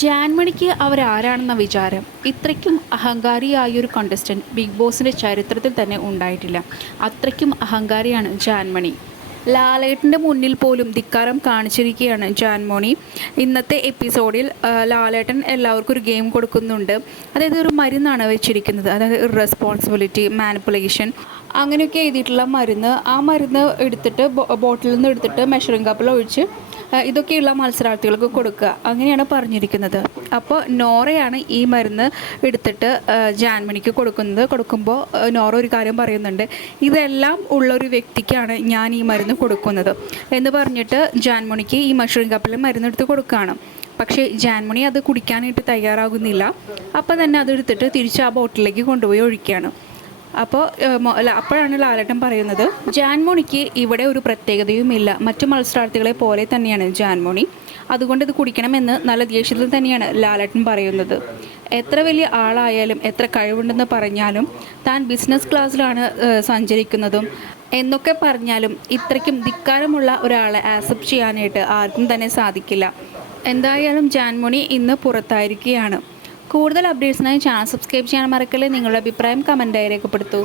ജാൻമണിക്ക് അവരാരാണെന്ന വിചാരം ഇത്രയ്ക്കും അഹങ്കാരിയായൊരു ഒരു കോണ്ടസ്റ്റന്റ് ബിഗ് ബോസിന്റെ ചരിത്രത്തിൽ തന്നെ ഉണ്ടായിട്ടില്ല. അത്രയ്ക്കും അഹങ്കാരിയാണ് ജാൻമണി. ലാലേട്ടന്റെ മുന്നിൽ പോലും ധിക്കാരം കാണിച്ചിരിക്കുകയാണ് ജാൻമോണി. ഇന്നത്തെ എപ്പിസോഡിൽ ലാലേട്ടൻ എല്ലാവർക്കും ഒരു ഗെയിം കൊടുക്കുന്നുണ്ട്. അതായത് ഒരു മരുന്നാണ് വെച്ചിരിക്കുന്നത്. അതായത് റെസ്പോൺസിബിലിറ്റി മാനിപ്പുലേഷൻ അങ്ങനെയൊക്കെ എഴുതിയിട്ടുള്ള മരുന്ന്. ആ മരുന്ന് എടുത്തിട്ട് ബോട്ടിൽ നിന്ന് എടുത്തിട്ട് മെഷറിംഗ് കപ്പിൽ ഒഴിച്ച് ഇതൊക്കെയുള്ള മത്സരാർത്ഥികൾക്ക് കൊടുക്കുക. അങ്ങനെയാണ് പറഞ്ഞിരിക്കുന്നത്. അപ്പോൾ നോറയാണ് ഈ മരുന്ന് എടുത്തിട്ട് ജാൻമണിക്ക് കൊടുക്കുന്നത്. കൊടുക്കുമ്പോൾ നോറ ഒരു കാര്യം പറയുന്നുണ്ട്. ഇതെല്ലാം ഉള്ളൊരു വ്യക്തിക്കാണ് ഞാൻ ഈ മരുന്ന് കൊടുക്കുന്നത്. എന്ന് പറഞ്ഞിട്ട് ജാൻമണിക്ക് ഈ മഷ്റൂം കപ്പിൽ മരുന്നെടുത്ത് കൊടുക്കുകയാണ്. പക്ഷേ ജാൻമണി അത് കുടിക്കാനായിട്ട് തയ്യാറാകുന്നില്ല. അപ്പം തന്നെ അതെടുത്തിട്ട് തിരിച്ച് ആ ബോട്ടിലേക്ക് കൊണ്ടുപോയി ഒഴിക്കുകയാണ്. അപ്പോൾ അപ്പോഴാണ് ലാലേട്ടൻ പറയുന്നത് ജാൻമോണിക്ക് ഇവിടെ ഒരു പ്രത്യേകതയുമില്ല. മറ്റു മത്സരാർത്ഥികളെ പോലെ തന്നെയാണ് ജാൻമോണി. അതുകൊണ്ട് ഇത് കുടിക്കണമെന്ന് നല്ല ദേഷ്യത്തിൽ തന്നെയാണ് ലാലേട്ടൻ പറയുന്നത്. എത്ര വലിയ ആളായാലും എത്ര കഴിവുണ്ടെന്ന് പറഞ്ഞാലും താൻ ബിസിനസ് ക്ലാസ്സിലാണ് സഞ്ചരിക്കുന്നതും. എന്നൊക്കെ പറഞ്ഞാലും ഇത്രയ്ക്കും ധിക്കാരമുള്ള ഒരാളെ ആക്സെപ്റ്റ് ചെയ്യാനായിട്ട് ആർക്കും തന്നെ സാധിക്കില്ല. എന്തായാലും ജാൻമോണി ഇന്ന് പുറത്തായിരിക്കുകയാണ്. കൂടുതൽ അപ്ഡേറ്റ്സിനായി ചാനൽ സബ്സ്ക്രൈബ് ചെയ്യാൻ മറക്കല്ലേ. നിങ്ങളുടെ അഭിപ്രായം കമന്റായി രേഖപ്പെടുത്തൂ.